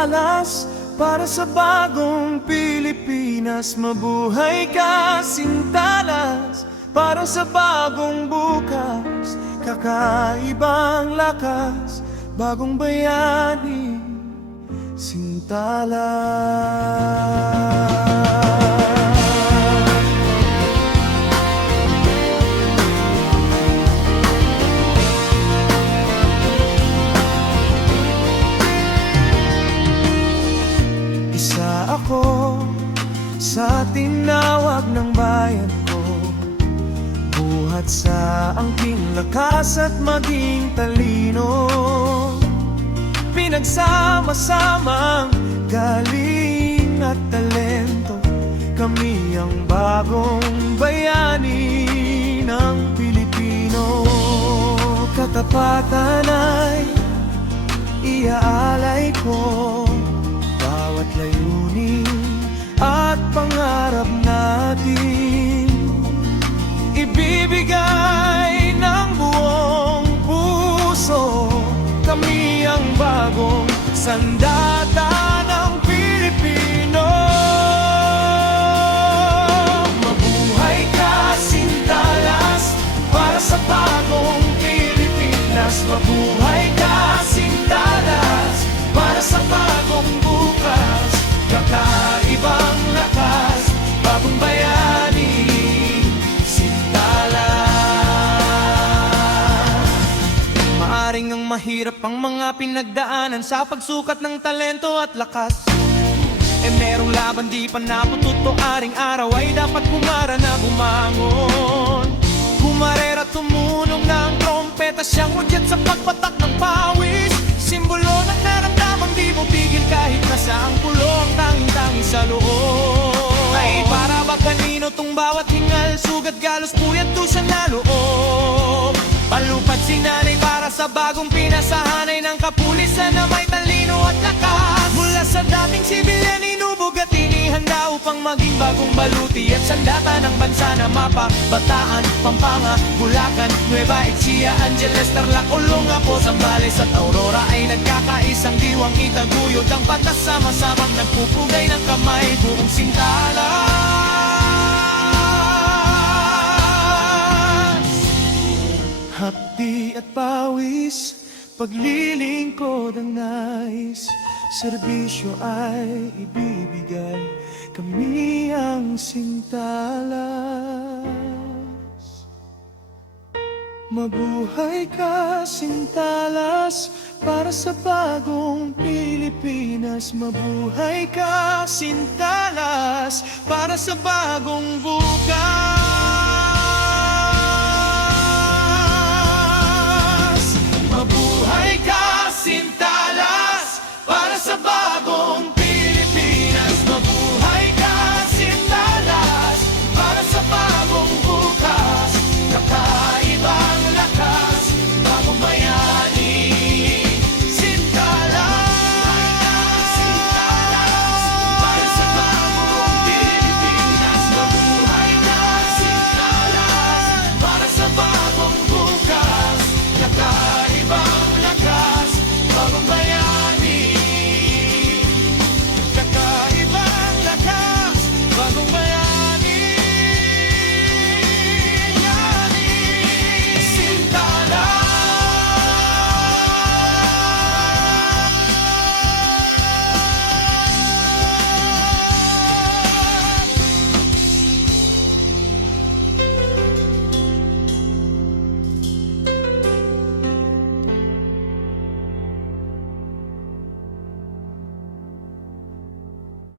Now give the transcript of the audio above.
sintalas para sa bagong Pilipinas. Mabuhay ka, sintalas para sa bagong bukas. Kakaibang lakas, bagong bayani, sintalas. Isa ako sa tinawag ng bayan ko, buhat sa angking lakas at maging talino. Pinagsama-samang galing at talento, kami ang bagong bayani ng Pilipino. Katapatan ay iaalay ko, bawat layunin at pangarap natin ibibigay ng buong puso. Kami ang bagong sandata ng Pilipino. Mabuhay ka, sintalas para sa bagong Pilipinas. Mabuhay ka, sintalas para sa bagong bukas. Kakaibang lakas, bagong bayani, sintalas. Maaring ang mahirap ang mga pinagdaanan sa pagsukat ng talento at lakas. Merong laban di pa napututo, aring araw ay dapat kumara na bumangon. Kumarera tumunong ng trompeta, siyang udyat sa pagpatak ng pawis. Simbolo ng naramdamang di mo pigil kahit nasaang pulo ang tanging-tangi sa loob. Ay para ba kanino tong bawat hingal, sugat, galos, puyat, dusa na loob. Palupad sinanay para sa bagong pinasahanay ng kapulisan na may talino at lakas. Mula sa dating sibilyan inubog at inihanda upang maging bagong baluti at sandata ng bansa na mapa. Bataan, Pampanga, Bulacan, Nueva Ecija, Angeles, Tarlac, Olongapo, Zambales at Aurora ay nagkakaisang diwang itaguyod ang batas, sama-samang nagpupugay ng kamay, buong sintalas. Hapdi at pawis, paglilingkod ang nais, serbisyo ay ibibigay, kami ang sintalas. Mabuhay ka, sintalas para sa bagong Pilipinas. Mabuhay ka, sintalas para sa bagong bukas.